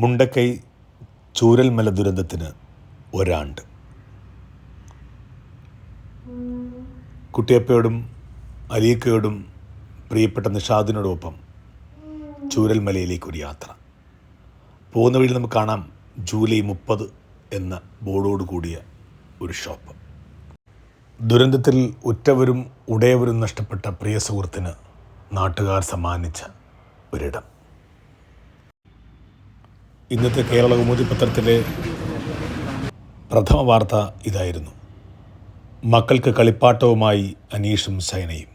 മുണ്ടക്കൈ ചൂരൽമല ദുരന്തത്തിന് ഒരാണ്ട്. കുട്ടിയപ്പയോടും അലീക്കയോടും പ്രിയപ്പെട്ട നിഷാദിനോടൊപ്പം ചൂരൽമലയിലേക്കൊരു യാത്ര. പോകുന്ന വഴി നമുക്ക് കാണാം ജൂലൈ മുപ്പത് എന്ന ബോർഡോട് കൂടിയ ഒരു ഷോപ്പ്. ദുരന്തത്തിൽ ഉറ്റവരും ഉടയവരും നഷ്ടപ്പെട്ട പ്രിയ സുഹൃത്തിന് നാട്ടുകാർ സമ്മാനിച്ച ഒരിടം. ഇന്നത്തെ കേരള കൗമുദി പത്രത്തിലെ പ്രഥമ വാർത്ത ഇതായിരുന്നു. മക്കൾക്ക് കളിപ്പാട്ടവുമായി അനീഷും സൈനയും.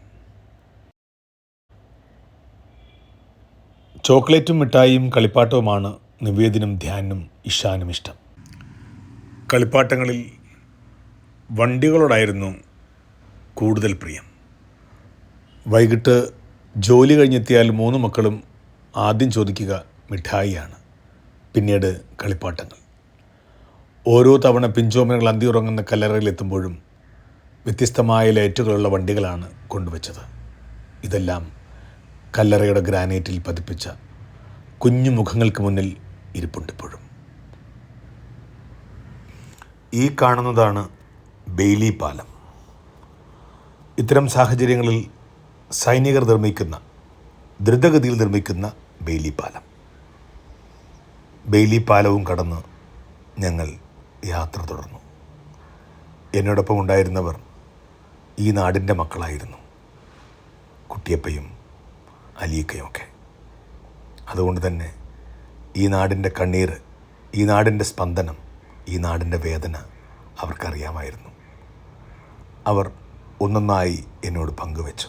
ചോക്ലേറ്റും മിഠായിയും കളിപ്പാട്ടവുമാണ് നിവേദിനും ധ്യാനും ഇഷാനും ഇഷ്ടം. കളിപ്പാട്ടങ്ങളിൽ വണ്ടികളോടായിരുന്നു കൂടുതൽ പ്രിയം. വൈകിട്ട് ജോലി കഴിഞ്ഞെത്തിയാൽ മൂന്ന് മക്കളും ആദ്യം ചോദിക്കുക മിഠായിയാണ്. പിന്നീട് കളിപ്പാട്ടങ്ങൾ. ഓരോ തവണ പിഞ്ചോമനകൾ അന്തി ഉറങ്ങുന്ന കല്ലറയിലെത്തുമ്പോഴും വ്യത്യസ്തമായ ലൈറ്റുകളുള്ള വണ്ടികളാണ് കൊണ്ടുവച്ചത്. ഇതെല്ലാം കല്ലറയുടെ ഗ്രാനൈറ്റിൽ പതിപ്പിച്ച കുഞ്ഞു മുഖങ്ങൾക്ക് മുന്നിൽ ഇരിപ്പുണ്ടിപ്പോഴും ഈ കാണുന്നതാണ് ബെയ്ലി പാലം. ഇത്തരം സാഹചര്യങ്ങളിൽ സൈനികർ നിർമ്മിക്കുന്ന ദ്രുതഗതിയിൽ നിർമ്മിക്കുന്ന ബെയ്ലി പാലം. ബെയിലി പാലവും കടന്ന് ഞങ്ങൾ യാത്ര തുടർന്നു. എന്നോടൊപ്പം ഉണ്ടായിരുന്നവർ ഈ നാടിന്റെ മക്കളായിരുന്നു. കുട്ടിയപ്പയും അലിയക്കയുമൊക്കെ. അതുകൊണ്ട് തന്നെ ഈ നാടിന്റെ കണ്ണീർ ഈ നാടിന്റെ സ്പന്ദനം ഈ നാടിന്റെ വേദന അവർക്കറിയാമായിരുന്നു. അവർ ഒന്നൊന്നായി എന്നോട് പങ്കുവച്ചു.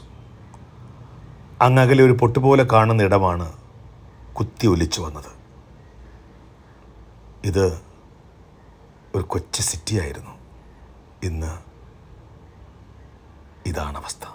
അങ്ങകലെ ഒരു പൊട്ടുപോലെ കാണുന്ന ഇടമാണ് കുത്തി ഒലിച്ചു വന്നത്. ഇത് ഒരു കൊച്ചു സിറ്റിയായിരുന്നു. ഇന്ന് ഇതാണ് അവസ്ഥ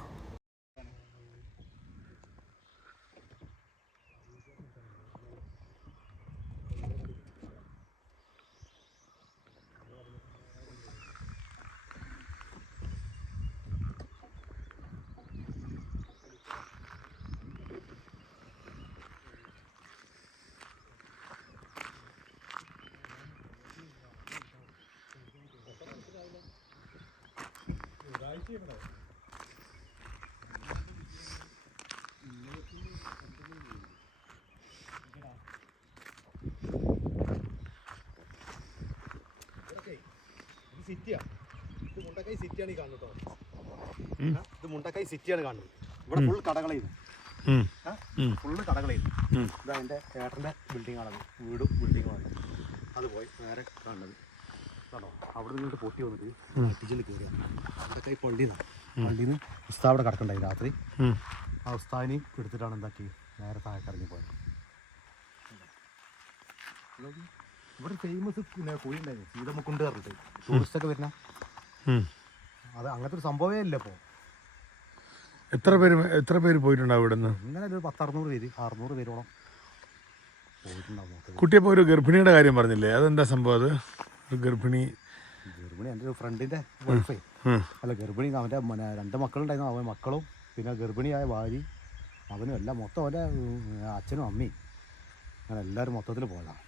ഇത് സിറ്റിയാണ് ഇത് മുണ്ടക്കൈ സിറ്റിയാണ് ഈ കാണുന്നത് ഇത് മുണ്ടക്കൈ സിറ്റിയാണ് കാണുന്നത് ഇവിടെ ഫുൾ കടകളായിരുന്നു ഫുള്ള് കടകളായിരുന്നു ഇതാ എന്റെ ചേട്ടന്റെ ബിൽഡിംഗ് ആണത്. വീടും ബിൽഡിങ്ങും ആണ്. അത് പോയി നേരെ കാണുന്നത്. അവിടെ നിന്ന് പൊട്ടി വന്നിട്ട് ഡിജിൽ കയറിയാണ് മുണ്ടക്കൈ പള്ളിയിൽ നിന്ന് പള്ളിയിൽ നിന്ന് ഉസ്താവ് അവിടെ കിടക്കണ്ടായി രാത്രി. ആ ഉസ്താവിനെ എടുത്തിട്ടാണ് എന്താക്കി നേരെ താഴേക്ക് ഇറങ്ങി പോയത്. ഇവിടെ ഫേമസ് കുഴി ഉണ്ടായിരുന്നു. സീതമുക്കുണ്ട് പറഞ്ഞിട്ട്. ടൂറിസ്റ്റ് ഒക്കെ വരുന്ന. അത് അങ്ങനത്തെ ഒരു സംഭവമേ ഇല്ല ഇപ്പോൾ എത്ര പേര് എത്ര പേര് പോയിട്ടുണ്ടാവും ഇവിടെ നിന്ന് ഇങ്ങനെ ഒരു പത്തറുന്നൂറ് പേര് അറുന്നൂറ് പേരോളം പോയിട്ടുണ്ടാവും. കുട്ടിയപ്പോൾ ഒരു ഗർഭിണിയുടെ കാര്യം പറഞ്ഞില്ലേ? അതെന്താ സംഭവം അത്? ഗർഭിണി. ഗർഭിണി എന്റെ ഒരു ഫ്രണ്ടിന്റെ വൈഫേ അല്ല ഗർഭിണി അവന്റെ രണ്ട് മക്കളുണ്ടായിരുന്നു. അവൻ മക്കളും പിന്നെ ഗർഭിണിയായ ഭാര്യ അവനും എല്ലാം മൊത്തം അവന്റെ അച്ഛനും അമ്മയും. അങ്ങനെ എല്ലാവരും മൊത്തത്തിൽ പോയതാണ്.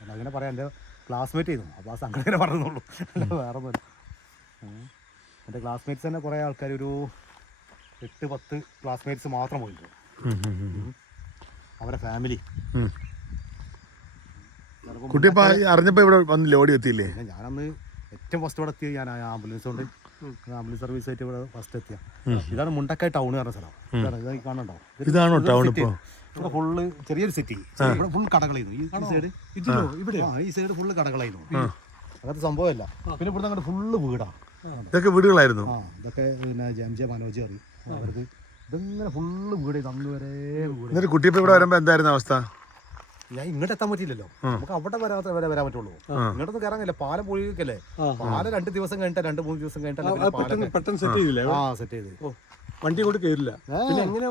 അല്ല അങ്ങനെ പറയാം എന്റെ ക്ലാസ്മേറ്റ് ചെയ്തു അപ്പോൾ ആ സംഘടന പറഞ്ഞോളൂ. അല്ല വേറെ ഒന്നും എന്റെ ക്ലാസ്മേറ്റ്സ് തന്നെ കുറേ ആൾക്കാർ ഒരു എട്ട് പത്ത് ക്ലാസ്മേറ്റ്സ് മാത്രം പോയിട്ടുണ്ട്. അവരുടെ ഫാമിലി ഉം. കുട്ടിയപ്പോൾ അറിഞ്ഞപ്പോൾ ഇവിടെ വന്നില്ലേ ഓടി എത്തിയില്ലേ? ഞാനന്ന് ഏറ്റവും ഫസ്റ്റ് ഇവിടെ എത്തിയത് ഞാൻ ആംബുലൻസ് കൊണ്ട്. ആംബുലൻസ് സർവീസ് ആയിട്ട് ഇവിടെ ഫസ്റ്റ് എത്തിയ. ഇതാണ് മുണ്ടക്കായ ടൗൺ പറഞ്ഞ സ്ഥലം. ഇതാണ് കാണണ്ടോ ഇത് ഇതാണോ ടൗൺ ഇപ്പോ? ഇവിടെ ഫുള്ള് ചെറിയൊരു സിറ്റി ഇവിടെ ഫുൾ കടകളായിരുന്നു. ഈ സൈഡ് ഇവിടെ ഈ സൈഡ് ഫുള്ള് കടകളായിരുന്നു. അങ്ങനത്തെ സംഭവമല്ല. പിന്നെ ഇവിടെ അങ്ങോട്ട് ഫുള്ള് വീടാണ് ഇതൊക്കെ വീടുകളായിരുന്നു? ആ ഇതൊക്കെ പിന്നെ ജെ എം ജെ മനോജ് അറിയും അവർക്ക് ഇതിങ്ങനെ ഫുള്ള് വീട് അന്ന് വരെ കുട്ടിയപ്പോൾ ഇവിടെ വരുമ്പോ എന്തായിരുന്നു അവസ്ഥ? ഞാൻ ഇങ്ങോട്ട് എത്താൻ പറ്റില്ലല്ലോ നമുക്ക് അവിടെ വരാത്ത വരെ വരാൻ പറ്റുള്ളൂ. ഇങ്ങോട്ടൊന്നും കയറാങ്ങല്ലേ പാലം പോയിക്കല്ലേ പാലം രണ്ട് ദിവസം കഴിഞ്ഞിട്ട് രണ്ട് മൂന്ന് ദിവസം കഴിഞ്ഞിട്ട് പെട്ടെന്ന് സെറ്റ് ചെയ്തില്ലേ? ആ സെറ്റ് ചെയ്ത്. വണ്ടി കൊണ്ട് കയറില്ല. പിന്നെ എങ്ങനെ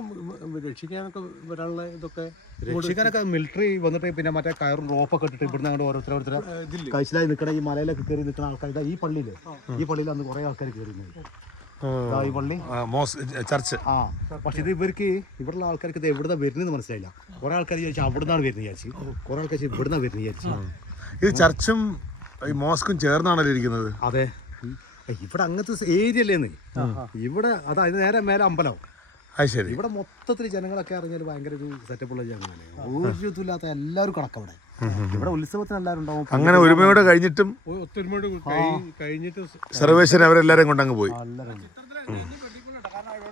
രക്ഷിക്കാനൊക്കെ വരാനുള്ള ഇതൊക്കെ രക്ഷിക്കാനൊക്കെ മിലിറ്ററി വന്നിട്ട് പിന്നെ മറ്റേ കയറും റോപ്പൊക്കെ ഇട്ടിട്ട് ഇവിടുന്ന് അങ്ങോട്ട് ഓരോരുത്തർ ഓരോരുത്തർ കഴിച്ചിലായി നിൽക്കണ ഈ മലയിലൊക്കെ കയറി നിൽക്കുന്ന ആൾക്കാർ ഈ പള്ളിയിൽ. ഈ പള്ളിയിൽ അന്ന് കുറേ ആൾക്കാർ കയറി പള്ളി? ചർച്ച്. ആ. പക്ഷെ ഇത് ഇവർക്ക് ഇവിടെയുള്ള ആൾക്കാർക്ക് ഇത് എവിടുന്ന വരുന്നത് മനസ്സിലായില്ല. കുറെ ആൾക്കാർ വിചാരിച്ചു നിന്നാണ് വരുന്നത് വിചാരിച്ചു. കുറെ ആൾക്കാർ ഇവിടുന്ന വരുന്നത് വിചാരിച്ചു. ഇത് ചർച്ചും ഈ മോസ്കും ചേർന്നാണല്ലോ ഇരിക്കുന്നത്. അതെ. ഇവിടെ അങ്ങനത്തെ ഏരിയ അല്ലേന്ന്? ഇവിടെ അതായത് നേരെ മേലെ ശരി. ഇവിടെ മൊത്തത്തിൽ ജനങ്ങളൊക്കെ അറിഞ്ഞാൽ ഭയങ്കര ഒരു സെറ്റപ്പുള്ള ജനങ്ങളാണ് ഒരു ഇതുമില്ലാത്ത എല്ലാവരും കണക്ക് അവിടെ. ഇവിടെ ഉത്സവത്തിന് എല്ലാവരും ഉണ്ടാവും. അങ്ങനെ ഒരുമയോടെ കഴിഞ്ഞിട്ടും ഒത്തൊരുമയോട് കഴി- കഴിഞ്ഞിട്ട് സർവേശ്വരൻ അവരെല്ലാരും കൊണ്ടങ്ങ് പോയി.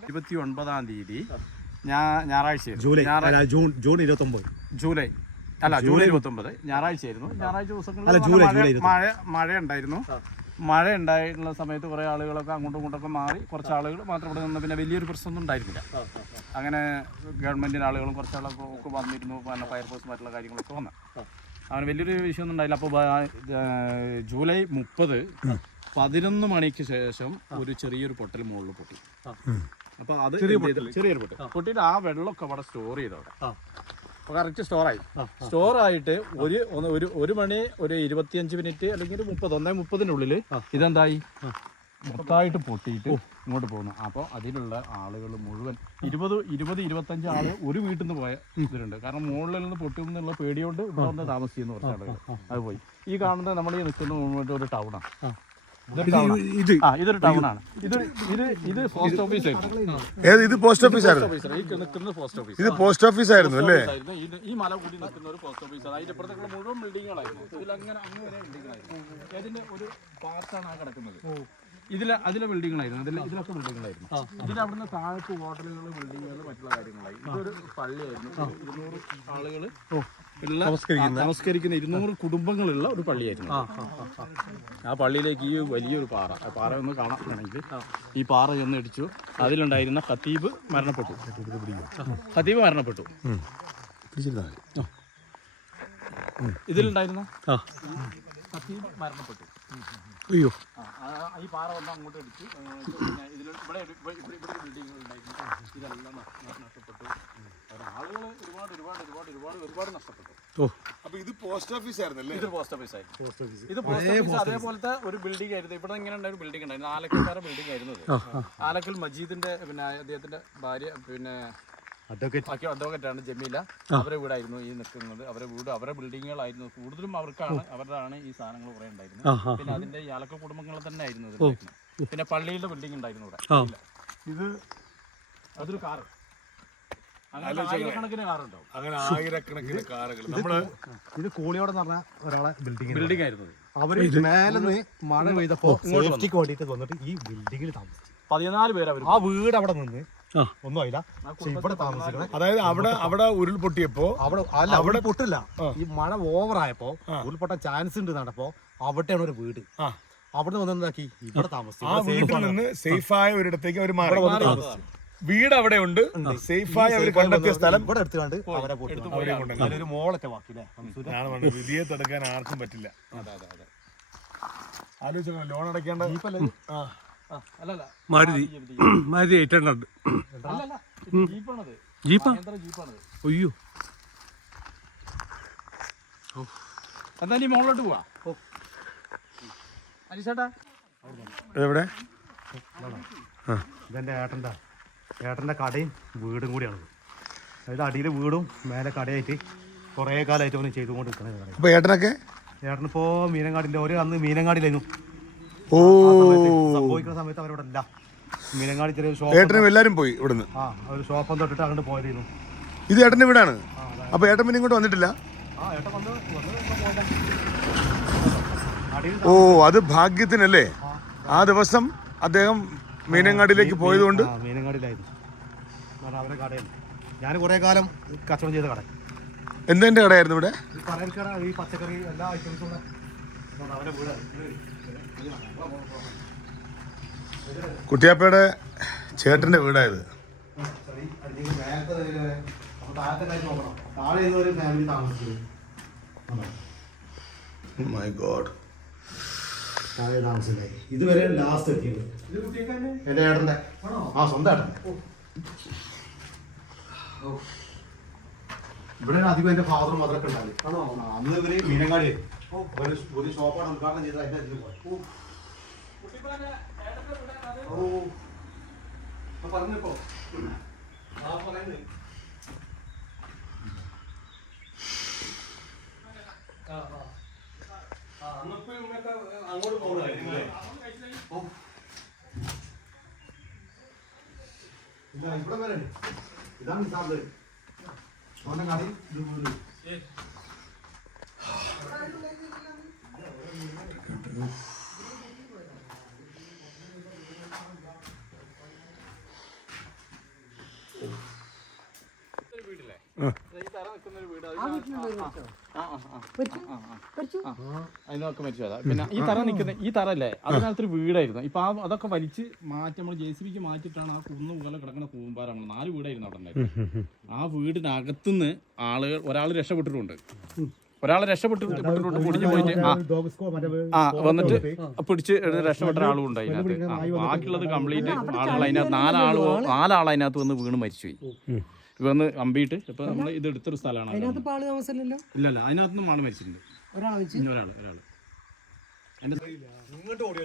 ഇരുപത്തി ഒൻപതാം തീയതി ഞായറാഴ്ച ജൂലൈ അല്ല, ജൂൺ ജൂൺ ഇരുപത്തി ഒമ്പത് ജൂലൈ. അല്ല ജൂലൈ. ഇരുപത്തി ഒമ്പത് ഞായറാഴ്ച ആയിരുന്നു ഞായറാഴ്ച ദിവസങ്ങളിൽ മഴ മഴ ഉണ്ടായിരുന്നു മഴ ഉണ്ടായിട്ടുള്ള സമയത്ത് കുറേ ആളുകളൊക്കെ അങ്ങോട്ടും ഇങ്ങോട്ടൊക്കെ മാറി കുറച്ച് ആളുകൾ മാത്രം ഇവിടെ നിന്ന് പിന്നെ വലിയൊരു പ്രശ്നമൊന്നും ഉണ്ടായിരുന്നില്ല. അങ്ങനെ ഗവൺമെന്റിന്റെ ആളുകളും കുറച്ച് ആളൊക്കെ ഒക്കെ വന്നിരുന്നു പിന്നെ ഫയർഫോഴ്സ് മറ്റുള്ള കാര്യങ്ങളൊക്കെ വന്നു. അങ്ങനെ വലിയൊരു വിഷയമൊന്നും ഉണ്ടായില്ല. അപ്പോൾ ജൂലൈ മുപ്പത് പതിനൊന്ന് മണിക്ക് ശേഷം ഒരു ചെറിയൊരു പൊട്ടൽ മുകളിൽ പൊട്ടി. അപ്പൊ അത് ചെറിയ? ചെറിയൊരു പൊട്ടൽ. പൊട്ടിയിട്ട് ആ വെള്ളമൊക്കെ അവിടെ സ്റ്റോർ ചെയ്തു അവിടെ അപ്പോൾ കറക്റ്റ് സ്റ്റോറായി. സ്റ്റോർ ആയിട്ട് ഒരു ഒരു ഒരു മണി ഒരു ഇരുപത്തിയഞ്ച് മിനിറ്റ് അല്ലെങ്കിൽ ഒരു മുപ്പത് ഒന്നേ മുപ്പതിനുള്ളിൽ ഇതെന്തായി? മൊത്തമായിട്ട് പൊട്ടിയിട്ട് ഇങ്ങോട്ട് പോകുന്നു. അപ്പോൾ അതിലുള്ള ആളുകൾ മുഴുവൻ ഇരുപത് ഇരുപത് ഇരുപത്തഞ്ച് ആൾ ഒരു വീട്ടിൽ നിന്ന് പോയ ഇതിലുണ്ട് കാരണം മുകളിൽ നിന്ന് പൊട്ടും എന്നുള്ള പേടിയോണ്ട് ഇവിടെ വന്ന് താമസിക്കുന്ന കുറച്ച് ആളുകൾ അത് പോയി. ഈ കാണുന്നത് നമ്മൾ ഈ നിൽക്കുന്ന മുഴുവൻ ഒരു ടൗണാണ് ഇത് ഇതൊരു ടൗണാണ് ഇത് ഇത് ഇത് പോസ്റ്റ് ഓഫീസ് ആയിരുന്നു. ഏത് ഇത് പോസ്റ്റ് ഓഫീസ് ആയിരുന്നു? ഈ നിൽക്കുന്നത് പോസ്റ്റ് ഓഫീസ് ഇത് പോസ്റ്റ് ഓഫീസ് ആയിരുന്നു അല്ലേ? ഈ മല കൂടി നിൽക്കുന്ന ഒരു പോസ്റ്റ് ഓഫീസ് അതിന്റെ ഇപ്പുറത്തേക്കുള്ള മുഴുവൻ ബിൽഡിങ്ങുകളായിരുന്നു ഇതിൽ അങ്ങനെ അങ്ങ് വരെ ബിൽഡിങ്ങായിരുന്നു ഇതിന്റെ ഒരു പാർട്ടാണ് ആ കിടക്കുന്നത്. ഇതിലെ അതിലെ ബിൽഡിങ്ങുകളായിരുന്നു അതിൽ ഇതിലൊക്കെ ബിൽഡിങ്ങുകളായിരുന്നു ഇതിൽ അവിടുന്ന് താഴത്ത് ഹോട്ടലുകൾ ബിൽഡിങ്ങുകൾ മറ്റുള്ള കാര്യങ്ങളായി. ഇതൊരു പള്ളിയായിരുന്നു. ഇരുന്നൂറ് ആളുകൾ ഉള്ള നമസ്കരിക്കുന്ന ഇരുന്നൂറ് കുടുംബങ്ങളുള്ള ഒരു പള്ളിയായിരുന്നു. ആ പള്ളിയിലേക്ക് ഈ വലിയൊരു പാറ ആ പാറ ഒന്ന് കാണാനാണെങ്കിൽ ഈ പാറ ചെന്ന് ഇടിച്ചു. അതിലുണ്ടായിരുന്ന ഖത്തീബ് മരണപ്പെട്ടു. ഖത്തീബ് മരണപ്പെട്ടു. ഇതിലുണ്ടായിരുന്ന? ഖത്തീബ് മരണപ്പെട്ടു. അയ്യോ. ഈ പാറ വന്ന് അങ്ങോട്ട് അടിച്ചു ഇതിൽ ഇവിടെ ബിൽഡിങ്ങുകൾ ഉണ്ടായിരുന്നു. ഇതെല്ലാം നഷ്ട- നഷ്ടപ്പെട്ടു. ആളുകൾ ഒരുപാട് ഒരുപാട് ഒരുപാട് ഒരുപാട് ഒരുപാട് നഷ്ടപ്പെട്ടു. ഇത് പോസ്റ്റ് ഓഫീസ് ആയിരുന്നല്ലേ? ഇത് പോസ്റ്റ് ഓഫീസ് ആയിരുന്നു. ഇത് പോസ്റ്റ് ഓഫീസ് അതേപോലത്തെ ഒരു ബിൽഡിംഗ് ആയിരുന്നു. ഇവിടെ ഇങ്ങനെ ഉണ്ടായ ഒരു ബിൽഡിംഗ് ഉണ്ടായിരുന്നു. ആലക്കൽക്കാരുടെ ബിൽഡിംഗ് ആയിരുന്നു ആലക്കൽ മജീദിന്റെ പിന്നെ അദ്ദേഹത്തിന്റെ ഭാര്യ പിന്നെ അഡ്വക്കേറ്റ് അഡ്വക്കേറ്റ് ആണ് ജമീല. അവരെ വീടായിരുന്നു ഈ നിൽക്കുന്നത്. അവരെ വീട് അവരെ ബിൽഡിങ്ങുകളായിരുന്നു കൂടുതലും അവർക്കാണ് അവരുടെയാണ് ഈ സാധനങ്ങൾ കുറെ ഉണ്ടായിരുന്നത്. പിന്നെ അതിന്റെ ആലക്കൽ ആലക്ക കുടുംബങ്ങൾ തന്നെ ആയിരുന്നു പിന്നെ പള്ളിയുടെ ബിൽഡിംഗ് ഉണ്ടായിരുന്നു ഇവിടെ. ഇത് അതൊരു കാറ് അങ്ങനെ ആയിരക്കണക്കിന് കാറുകൾ. നമ്മൾ ഇത് കൂളിയോടെ പറഞ്ഞ ഒരാളെ ബിൽഡിംഗ് ബിൽഡിംഗ് ആയിരുന്നു. അവർ മേലെന്ന് മഴ പെയ്തപ്പോ സേഫ്റ്റിക്ക് വേണ്ടിയിട്ട് വന്നിട്ട് ഈ ബിൽഡിങ്ങിൽ താമസിച്ചു. പതിനാല് പേര് ആ വീട് അവിടെ നിന്ന് ഒന്നും ആയില്ല. ഇവിടെ താമസിക്കണേ. അതായത് അവിടെ അവിടെ ഉരുൾപൊട്ടിയപ്പോ അവിടെ അല്ല അവിടെ പൊട്ടില്ല ഈ മഴ ഓവർ ആയപ്പോ ഉരുൾപൊട്ടാൻ ചാൻസ് ഉണ്ട് നടപ്പോ അവിടെയാണ് ഒരു വീട്. ആ. അവിടെ നിന്ന് എന്താക്കി? ഇവിടെ താമസിച്ചു. സേഫായ ഒരിടത്തേക്ക് അവർ മാറി. വന്ന് താമസിച്ചു. വീട് അവിടെ ഉണ്ട്. സേഫായി അവർ കണ്ടെത്തിയ സ്ഥലം. ഇവിടെ എടുത്തുകൊണ്ട് അവരെ പോയിട്ട് മോളൊക്കെ വാക്കില്ലേ വിധിയെ തടുക്കാൻ ആർക്കും പറ്റില്ല. ആലോചിച്ചോ ലോൺ അടയ്ക്കേണ്ട മാരുതി. Maruti eight hundred. ജീപ്പാ? അയ്യോ. എന്നാ നീ മുകളിലോട്ട് പോവാ. എവിടെ? ഇതെന്റെ ഏട്ടന്റെ ഏട്ടന്റെ കടയും വീടും കൂടിയാണത് അതായത് അടിയിൽ വീടും മേലെ കടയായിട്ട് കുറേ കാലമായിട്ട് അവന് ചെയ്തുകൊണ്ട് നിൽക്കണത് അപ്പോൾ അപ്പൊ ഏട്ടനൊക്കെ? ഏട്ടനിപ്പോൾ മീനങ്ങാടിന്റെ ഒരു അന്ന് മീനങ്ങാടിയിലായിരുന്നു. ഓ. സംഭവിക്കുന്ന സമയത്ത് അവരവിടെ അല്ല മീനങ്ങാടി ചെറിയൊരു ഷോപ്പ് ഏട്ടനും എല്ലാവരും പോയി ഇവിടുന്ന്? ആ ഒരു ഷോപ്പ് തൊട്ടിട്ട് അങ്ങോട്ട് പോയതായിരുന്നു ഇത് ഏട്ടന്റെ വീടാണ്? അപ്പോൾ ഏട്ടൻ പിന്നെ ഇങ്ങോട്ട് വന്നിട്ടില്ല? ഓ അത് ഭാഗ്യത്തിനല്ലേ? ആ ദിവസം അദ്ദേഹം മീനങ്ങാടിലേക്ക് പോയതുകൊണ്ട് ആ മീനങ്ങാടിയിലായിരുന്നു. കാരണം അവരെ ഞാൻ കുറേ കാലം കച്ചവടം ചെയ്ത കട എന്തിന്റെ കടയായിരുന്നു ഇവിടെ? ഈ പച്ചക്കറി എല്ലാ ഐറ്റംസും കൂടെ ഇതാണ് അവരെ കുട്ടിയാപ്പയുടെ ചേട്ടന്റെ വീടായത് മൈ ഗോഡ് താഴെ താമസിച്ചായി ഇതുവരെ ലാസ്റ്റ് എത്തിയത്. എന്റെ ഏട്ടന്റെ ആ സ്വന്തം ഏട്ടൻ ഇവിടെ അധികം എന്റെ ഫാദറും മദറൊക്കെ ഉണ്ടാവില്ല അന്ന് ഇവർ മീനങ്ങാടി. ഒരു ഒരു ഷോപ്പാണ് ഉദ്ഘാടനം ചെയ്തത് അതിന്റെ അതിന് പോയി. പറഞ്ഞപ്പോ. ആ പറയുന്നത് ആ ആ. ആ അന്നിപ്പോ ഇവരൊക്കെ അങ്ങോട്ട് ഇല്ല ഇവിടെ വരെ. ഇതാണ് സാറിന് അവന്റെ കട ഇത് വീട്. അതിനൊക്കെ മരിച്ചു അതാ. പിന്നെ ഈ തറ നിൽക്കുന്ന ഈ തറ അല്ലേ അതിനകത്തൊരു വീടായിരുന്നു. ഇപ്പൊ ആ അതൊക്കെ വലിച്ച് മാറ്റി നമ്മൾ ജെ സി ബിക്ക് മാറ്റിയിട്ടാണ് ആ കുന്ന് മുകളിൽ കിടക്കുന്ന കൂമ്പാരാണ് നാല് വീടായിരുന്നു അവിടെ ആ വീടിനകത്തുനിന്ന് ആളുകൾ ഒരാൾ രക്ഷപ്പെട്ടിട്ടുണ്ട്. ഒരാൾ രക്ഷപ്പെട്ടിട്ടുണ്ട് പൊടിഞ്ഞു പോയിട്ട്. ആ വന്നിട്ട് പിടിച്ച് രക്ഷപ്പെട്ട ഒരാളും ഉണ്ട് അതിനകത്ത് ബാക്കിയുള്ളത് കംപ്ലീറ്റ് ആളുകൾ അതിനകത്ത് നാലാളോ നാലാൾ അതിനകത്ത് വന്ന് വീണ് മരിച്ചുപോയി. വന്ന് കമ്പിയിട്ട് ഇപ്പൊ നമ്മൾ ഇത് എടുത്തൊരു സ്ഥലമാണ് അത്. അതിനകത്ത് താമസമില്ലല്ലോ ഇല്ല ഇല്ല അതിനകത്തുനിന്നും ആൾ മരിച്ചിട്ടുണ്ട് ഒരാൾ ഒരാൾ ഒരാൾ ഇങ്ങോട്ട് ഓടി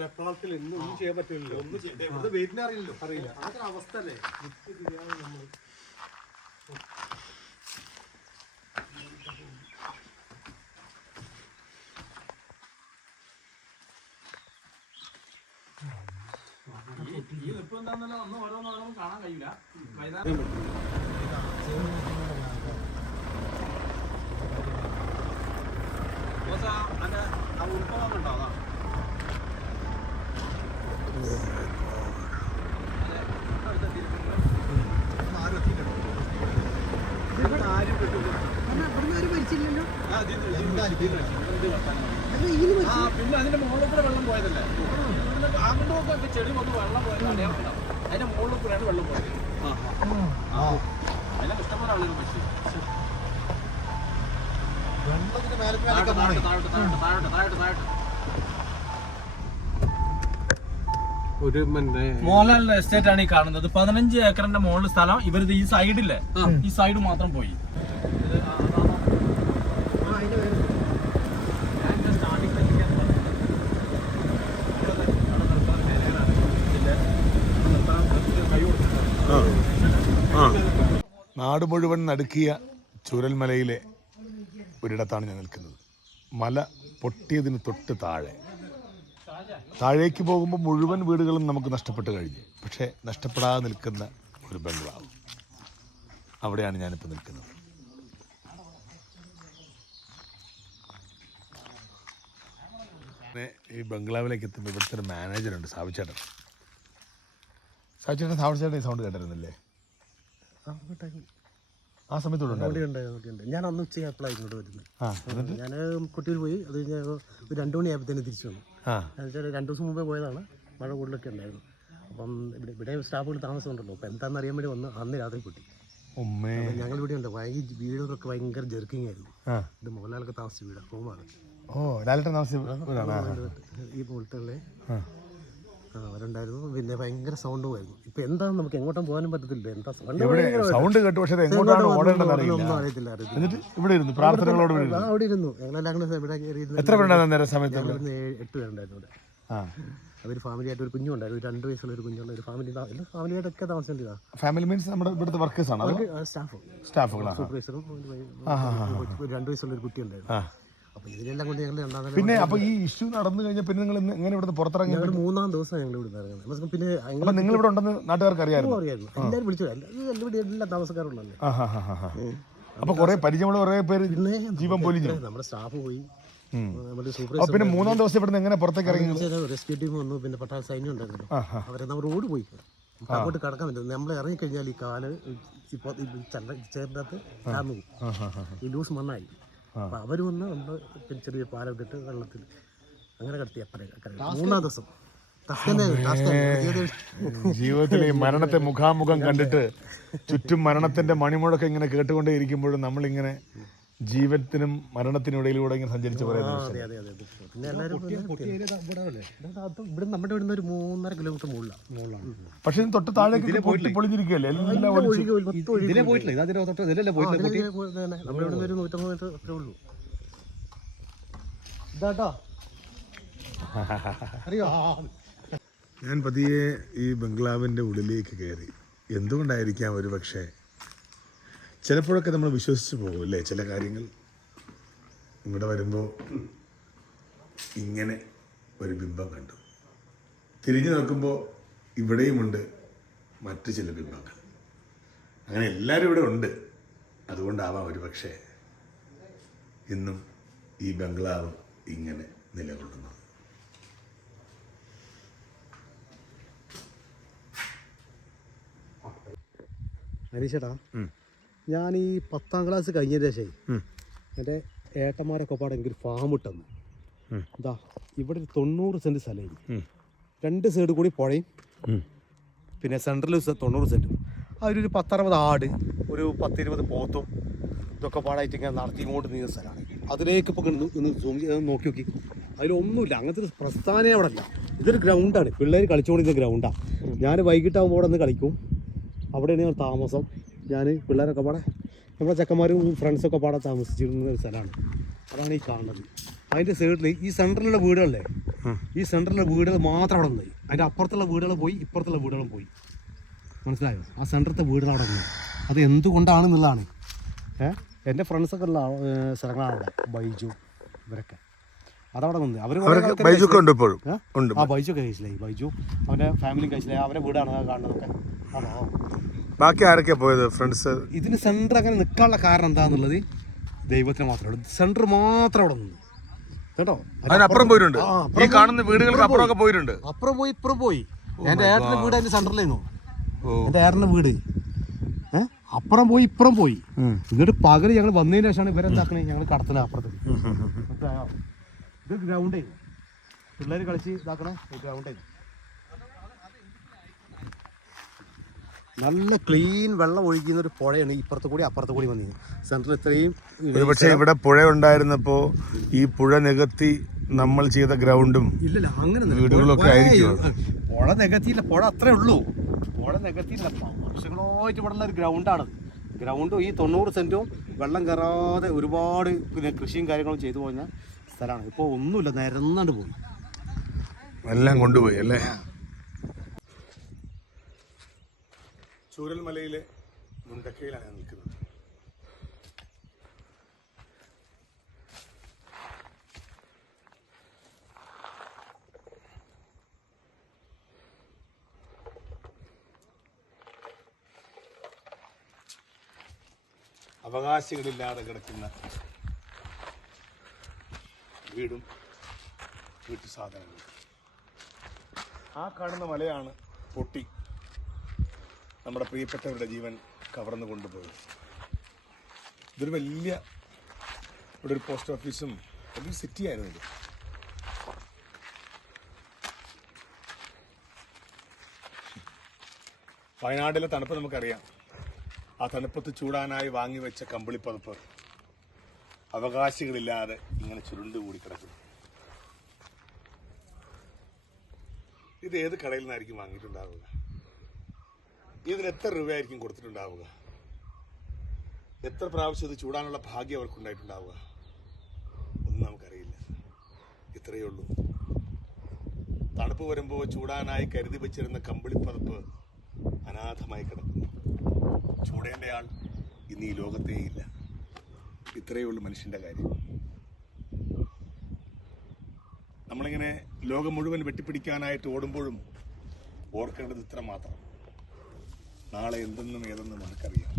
വെപ്രാളത്തിൽ ഒന്നും ഒന്നും ചെയ്യാൻ പറ്റില്ലല്ലോ. ഒന്നും ചെയ്യാൻ ഇവിടുത്തെ വെയിറ്റിനെ അറിയില്ലല്ലോ. അറിയില്ല. അതൊക്കെ അവസ്ഥ അല്ലേ ഈ നിപ്പ് എന്താണെന്നല്ല ഒന്നും കാണാൻ കഴിയില്ല വൈകുന്നേരം അതാ? പിന്നെ അതിന്റെ മുകളിൽ കൂടെ വെള്ളം പോയതല്ലേ? ഇവിടുന്ന് അങ്ങോട്ടൊക്കെ ഇപ്പൊ ചെടി വന്ന് വെള്ളം പോയത് അറിയാവുന്നതാണ് അതിന്റെ മുകളിൽ കൂടെയാണ് വെള്ളം പോയത്. അതിനൊക്കെ ഇഷ്ടംപോലെ ആളുകൾ മരിച്ചു വെള്ളത്തിന് മേലെ താഴോട്ട് താഴോട്ട് താഴോട്ട് താഴോട്ട് താഴോട്ട് താഴോട്ട് താഴോട്ട്. ഒരു മോഹൻലാലിന്റെ എസ്റ്റേറ്റ് ആണ് ഈ കാണുന്നത്. പതിനഞ്ച് ഏക്കറിന്റെ മുകളിൽ സ്ഥലം. ഇവരിത് ഈ സൈഡില്ലേ ഈ സൈഡ് മാത്രം പോയി. നാട് മുഴുവൻ നടുക്കിയ ചുരൽമലയിലെ ഒരിടത്താണ് ഞാൻ നിൽക്കുന്നത്. മല പൊട്ടിയതിന് തൊട്ട് താഴെ. താഴേക്ക് പോകുമ്പോൾ മുഴുവൻ വീടുകളും നമുക്ക് നഷ്ടപ്പെട്ട് കഴിഞ്ഞു. പക്ഷേ നഷ്ടപ്പെടാതെ നിൽക്കുന്ന ഒരു ബംഗ്ലാവ്. അവിടെയാണ് ഞാനിപ്പോൾ നിൽക്കുന്നത്. ഈ ബംഗ്ലാവിലേക്ക് എത്തുമ്പോൾ ഇവിടുത്തെ ഒരു മാനേജറുണ്ട് സാവിച്ചേട്ടൻ സാവിച്ചേട്ടൻ സാവിച്ചേട്ടൻ ഈ സൗണ്ട് കേട്ടിരുന്നില്ലേ? ആ സമയത്തോടെ ഉണ്ടായിരുന്നു. ഞാൻ അന്ന് ഉച്ച അപ്ലൈ ഇങ്ങോട്ട് വരുന്നത്? ഞാൻ കുട്ടിയിൽ പോയി അത് കഴിഞ്ഞ് ഒരു രണ്ട് മണിയായപ്പോഴത്തേന് തിരിച്ചു വന്നു. ആ. എന്നുവെച്ചാൽ രണ്ട് ദിവസം മുമ്പേ പോയതാണ് മഴ കൂടുതലൊക്കെ ഉണ്ടായിരുന്നു. അപ്പം ഇവിടെ ഇവിടെ സ്റ്റാഫുകൾ താമസമുണ്ടല്ലോ അപ്പം എന്താണെന്ന് അറിയാൻ വേണ്ടി വന്ന് അന്ന് രാത്രി കുട്ടി. ഞങ്ങൾ ഇവിടെ ഉണ്ട് ഭയങ്കര വീടുകളൊക്കെ ഭയങ്കര ജെർക്കിങ് ആയിരുന്നു. ഇത് മോഹൻലാലൊക്കെ താമസിച്ച വീടാണ് റൂമാണ്. ഓ ലാലേട്ടൻ ഈ പോലത്തെ ആ അവരുണ്ടായിരുന്നു. പിന്നെ ഭയങ്കര സൗണ്ടും ആയിരുന്നു ഇപ്പൊ എന്താ നമുക്ക് എങ്ങോട്ടും പോകാനും പറ്റത്തില്ല. എന്താ സൗണ്ട് എവിടെ? സൗണ്ട് കേട്ടു. പക്ഷെ എങ്ങോട്ടാണ് ഓടേണ്ടത് അറിയില്ല. അറിയത്തില്ല അറിയത്തില്ല. എന്നിട്ട് ഇവിടെ ഇരുന്നു. പ്രാർത്ഥനകളോട് ഇവിടെ ഇരുന്നു. അവിടെ ഇരുന്നു. ഞങ്ങളെല്ലാം കൂടെ ഇവിടെ കയറിയിരുന്ന് എത്ര പേരുണ്ടായിരുന്നു നേരെ സമയത്ത് ഞങ്ങൾ ഇന്ന് ഏഴ് എട്ട് പേരുണ്ടായിരുന്നു ഇവിടെ. ആ. അവർ ഫാമിലി ആയിട്ട് ഒരു കുഞ്ഞുണ്ടായിരുന്നു. ഒരു രണ്ട് വയസ്സുള്ള ഒരു കുഞ്ഞുള്ള ഒരു ഫാമിലി എല്ലാ ഫാമിലി ആയിട്ടൊക്കെ താമസിച്ചിട്ടാണ് ഫാമിലി മീൻസ് നമ്മുടെ ഇവിടുത്തെ വർക്കേഴ്സ് ആണ്? സ്റ്റാഫ് സ്റ്റാഫുകളാണ് സൂപ്പർവൈസറും ഒരു വൈ- ഒരു രണ്ട് വയസ്സുള്ള ഒരു കുട്ടി ഉണ്ടായിരുന്നു ആ. അപ്പൊ ഇതിനെല്ലാം കൊണ്ട് ഞങ്ങൾ രണ്ടാം പിന്നെ അപ്പൊ ഈ ഇഷ്യൂ നടന്നു കഴിഞ്ഞാൽ പിന്നെ നിങ്ങൾ ഇന്ന് എങ്ങനെ ഇവിടുന്ന് പുറത്തിറങ്ങി? ഞങ്ങൾ മൂന്നാം ദിവസം ഞങ്ങൾ ഇവിടെ ഇറങ്ങുന്നത്. പിന്നെ അപ്പൊ നിങ്ങൾ ഇവിടെ ഉണ്ടെന്ന് നാട്ടുകാർക്ക് അറിയായിരുന്നു എല്ലാവരും വിളിച്ചു. ഇവിടെ എല്ലാ ഹാ അപ്പൊ കുറെ പരിചയമുള്ള കുറെ പേര് ജീവൻ പൊലിഞ്ഞു. നമ്മുടെ സ്റ്റാഫ് പോയി. പിന്നെ മൂന്നാം ദിവസം ഇവിടെ എങ്ങനെ പുറത്തേക്ക് ഇറങ്ങി? റെസ്ക്യൂ ടീം വന്നു. പിന്നെ പട്ടാള സൈന്യം ഉണ്ടായിരുന്നു. അവരെ നമ്മൾ റോഡ് പോയി. അങ്ങോട്ട് കടക്കാൻ പറ്റും നമ്മൾ ഇറങ്ങി കഴിഞ്ഞാൽ ഈ കാൽ ഇപ്പോൾ ചേർന്നകത്ത് താന്നു ഈ ലൂസ് മണ്ണായി. അപ്പൊ അവർ വന്ന് നമ്മൾ പിന്നെ ചെറിയ പാലം ഇട്ടിട്ട് വെള്ളത്തിൽ അങ്ങനെ കടത്തി അപ്പറേ മൂന്നാം ദിവസം. ജീവിതത്തിൽ ഈ മരണത്തെ മുഖാമുഖം കണ്ടിട്ട് ചുറ്റും മരണത്തിന്റെ മണിമുഴക്കം ഇങ്ങനെ കേട്ടുകൊണ്ടേ ഇരിക്കുമ്പോഴും നമ്മളിങ്ങനെ ജീവത്തിനും മരണത്തിനും ഇടയിലൂടെ ഇങ്ങനെ സഞ്ചരിച്ച് പറയുന്ന അതെ അതെ അതെ അതെ. പിന്നെ എല്ലാവരും ഇവിടെ നമ്മുടെ ഇവിടുന്ന് ഒരു മൂന്നര കിലോമീറ്റർ മുകളിലാണ്. പക്ഷെ തൊട്ട് താഴേക്ക് പോയിട്ട് പൊളിഞ്ഞിരിക്കുകയല്ലേ? ഇതിലെ പോയിട്ടില്ല. ഇത് അതിന്റെ തൊട്ട് ഇതിലല്ലേ പോയിട്ടില്ല. നമ്മുടെ ഇവിടുന്ന് ഒരു നൂറ്റമ്പത് മീറ്റർ അത്രേ ഉള്ളൂ. ഇതാട്ടോ. അറിയോ? ഞാൻ പതിയെ ഈ ബംഗ്ലാവിന്റെ ഉള്ളിലേക്ക് കയറി. എന്തുകൊണ്ടായിരിക്കാം ഒരു പക്ഷേ ചിലപ്പോഴൊക്കെ നമ്മൾ വിശ്വസിച്ച് പോകും അല്ലേ ചില കാര്യങ്ങൾ ഇവിടെ വരുമ്പോൾ ഇങ്ങനെ ഒരു ബിംബം കണ്ടു. തിരിഞ്ഞു നോക്കുമ്പോൾ ഇവിടെയുമുണ്ട് മറ്റു ചില ബിംബങ്ങൾ. അങ്ങനെ എല്ലാവരും ഇവിടെ ഉണ്ട്. അതുകൊണ്ടാവാം ഒരു പക്ഷേ ഇന്നും ഈ ബംഗ്ലാവ് ഇങ്ങനെ നിലകൊള്ളുന്നത്. അനീഷേട്ടാ ഞാൻ ഈ പത്താം ക്ലാസ് കഴിഞ്ഞതിന് ശേഷം എന്റെ ഏട്ടന്മാരൊക്കെ പാടെ എനിക്കൊരു ഫാം ഇട്ടെന്ന്. എന്താ ഇവിടെ ഒരു തൊണ്ണൂറ് സെന്റ് സ്ഥലം രണ്ട് സൈഡ് കൂടി പുഴയും. പിന്നെ സെൻട്രൽ തൊണ്ണൂറ് സെന്റും. അതിലൊരു പത്തറുപത് ആട് ഒരു പത്തിരുപത് പോത്തും ഇതൊക്കെ പാടായിട്ട് ഇങ്ങനെ നടത്തി ഇങ്ങോട്ട് നീങ്ങുന്ന സ്ഥലമാണ്. അതിലേക്ക് ഇപ്പോൾ ഇങ്ങനെ ഒന്ന് zoom ചെയ്ത് നോക്കി നോക്കി. അതിലൊന്നുമില്ല. അങ്ങനത്തെ ഒരു പ്രസ്ഥാനേ അവിടെ ഇല്ല ഇതൊരു ഗ്രൗണ്ടാണ് പിള്ളേർ കളിച്ചുകൊണ്ടിരുന്ന ഗ്രൗണ്ടാണ് ഞാൻ വൈകിട്ടാകുമ്പോൾ അവിടെ നിന്ന് കളിക്കും. അവിടെയാണ് ഞങ്ങൾ താമസം. ഞാൻ പിള്ളേരൊക്കെ പാടെ നമ്മുടെ ചെക്കന്മാരും ഫ്രണ്ട്സൊക്കെ പാടെ താമസിച്ചിരുന്ന ഒരു സ്ഥലമാണ്. അതാണ് ഈ കാണുന്നത്. അതിന്റെ സൈഡിൽ ഈ സെന്ററിലുള്ള വീടുകളല്ലേ? ഈ സെന്ററിലെ വീടുകൾ മാത്രം അവിടെ ഉണ്ട് അതിന്റെ അപ്പുറത്തുള്ള വീടുകൾ പോയി ഇപ്പുറത്തുള്ള വീടുകളും പോയി. മനസ്സിലായോ? ആ സെന്ററത്തെ വീടുകൾ അവിടെ നിന്ന് അത് എന്തുകൊണ്ടാണെന്നുള്ളതാണ്. ഏഹ് എന്റെ ഫ്രണ്ട്സൊക്കെ ഉള്ള സ്ഥലങ്ങളാണ് അവിടെ. ബൈജു ഇവരൊക്കെ. അതവിടെ നിന്ന്. അവർ ബൈജുക്ക് ഉണ്ട് ഇപ്പോഴും. ഉണ്ട്. ആ ബൈജു ഒക്കെ കഴിച്ചില്ലേ ബൈജു? അവന്റെ ഫാമിലി കഴിച്ചില്ലേ? അവരുടെ വീടാണ് കാണുന്നതൊക്കെ. ആണോ? ബാക്കി ആരൊക്കെയാ പോയത് ഫ്രണ്ട്സ് ഇതിന് സെന്റർ അങ്ങനെ നിൽക്കാനുള്ള കാരണം എന്താണെന്നുള്ളത് ദൈവത്തിന് മാത്രമേ സെന്റർ മാത്രം അവിടെ നിന്ന്. കേട്ടോ? അതിനപ്പുറം പോയിട്ടുണ്ട്. ഈ അപ്പുറം കാണുന്ന വീടുകൾക്ക് അപ്പുറമൊക്കെ പോയിട്ടുണ്ട്. അപ്പുറം പോയി ഇപ്പുറം പോയി. എന്റെ ഏട്ടന്റെ വീട് അതിന്റെ സെന്ററിലായിരുന്നു എന്റെ എന്റെ ഏട്ടന്റെ വീട്. അപ്പുറം പോയി ഇപ്പുറം പോയി. എന്നിട്ട് പകൽ ഞങ്ങൾ വന്നതിന് ശേഷമാണ് ഇവരെന്താക്കണേ ഞങ്ങൾ കടത്തണ അപ്പുറത്ത്. ഇത് ഇത് ഗ്രൗണ്ടേ പിള്ളേർ കളിച്ച് ഇതാക്കണേ ഗ്രൗണ്ടേ നല്ല ക്ലീൻ വെള്ളം ഒഴിക്കുന്ന ഒരു പുഴയാണ് ഇപ്പുറത്ത് കൂടി അപ്പുറത്ത് കൂടി വന്നത് സെൻട്രൽ ഇത്രയും ഒരു പക്ഷേ ഇവിടെ പുഴ ഉണ്ടായിരുന്നപ്പോ ഈ പുഴ നികത്തി നമ്മൾ ചെയ്ത ഗ്രൗണ്ടും ഇല്ലല്ല അങ്ങനെ. വീടുകളൊക്കെ പുഴ- ആയിരിക്കും പുഴ നികത്തിയില്ല പുഴ അത്രേ ഉള്ളൂ. പുഴ നികത്തിയില്ല. വർഷങ്ങളായിട്ട് ഇവിടെ ഉള്ള ഒരു ഗ്രൗണ്ടാണ്. ഗ്രൗണ്ടും ഈ തൊണ്ണൂറ് സെന്റും വെള്ളം കയറാതെ ഒരുപാട് പിന്നെ കൃഷിയും കാര്യങ്ങളും ചെയ്തു പോയ സ്ഥലമാണ്. ഇപ്പോൾ ഒന്നുമില്ല നിരന്നാണ്ട് പോയി. എല്ലാം കൊണ്ടുപോയി അല്ലേ? ചൂരൽമലയിലെ മുണ്ടക്കയിലാണ് ഞാൻ നിൽക്കുന്നത്. അവകാശികളില്ലാതെ കിടക്കുന്ന വീടും വീട്ടു സാധനങ്ങളും ആ കാണുന്ന മലയാണ് പൊട്ടി. നമ്മുടെ പ്രിയപ്പെട്ടവരുടെ ജീവൻ കവർന്നു കൊണ്ടുപോയി. ഇതൊരു വലിയ ഇവിടെ ഒരു പോസ്റ്റ് ഓഫീസും വലിയൊരു സിറ്റി ആയിരുന്നു ഇത്. വയനാട്ടിലെ തണുപ്പ് നമുക്കറിയാം. ആ തണുപ്പത്ത് ചൂടാനായി വാങ്ങിവെച്ച കമ്പിളിപ്പതപ്പ്. അവകാശികളില്ലാതെ ഇങ്ങനെ ചുരുണ്ടുകൂടി കിടക്കുന്നു. ഇത് ഏത് കടയിൽ നിന്നായിരിക്കും വാങ്ങിയിട്ടുണ്ടാവുക? ഇതിന് എത്ര രൂപയായിരിക്കും കൊടുത്തിട്ടുണ്ടാവുക? എത്ര പ്രാവശ്യം ഇത് ചൂടാനുള്ള ഭാഗ്യം അവർക്കുണ്ടായിട്ടുണ്ടാവുക? ഒന്നും നമുക്കറിയില്ല. ഇത്രയേ ഉള്ളൂ. തണുപ്പ് വരുമ്പോൾ ചൂടാനായി കരുതി വെച്ചിരുന്ന കമ്പിളിപ്പതപ്പ് അനാഥമായി കിടക്കുന്നു. ചൂടേണ്ടയാൾ ഇന്ന് ഈ ലോകത്തേ ഇല്ല. ഇത്രയേ ഉള്ളൂ മനുഷ്യന്റെ കാര്യം. നമ്മളിങ്ങനെ ലോകം മുഴുവൻ വെട്ടിപ്പിടിക്കാനായിട്ട് ഓടുമ്പോഴും ഓർക്കേണ്ടത് ഇത്ര മാത്രം. നാളെ എന്തെന്നും ഏതെന്നും നമുക്കറിയാം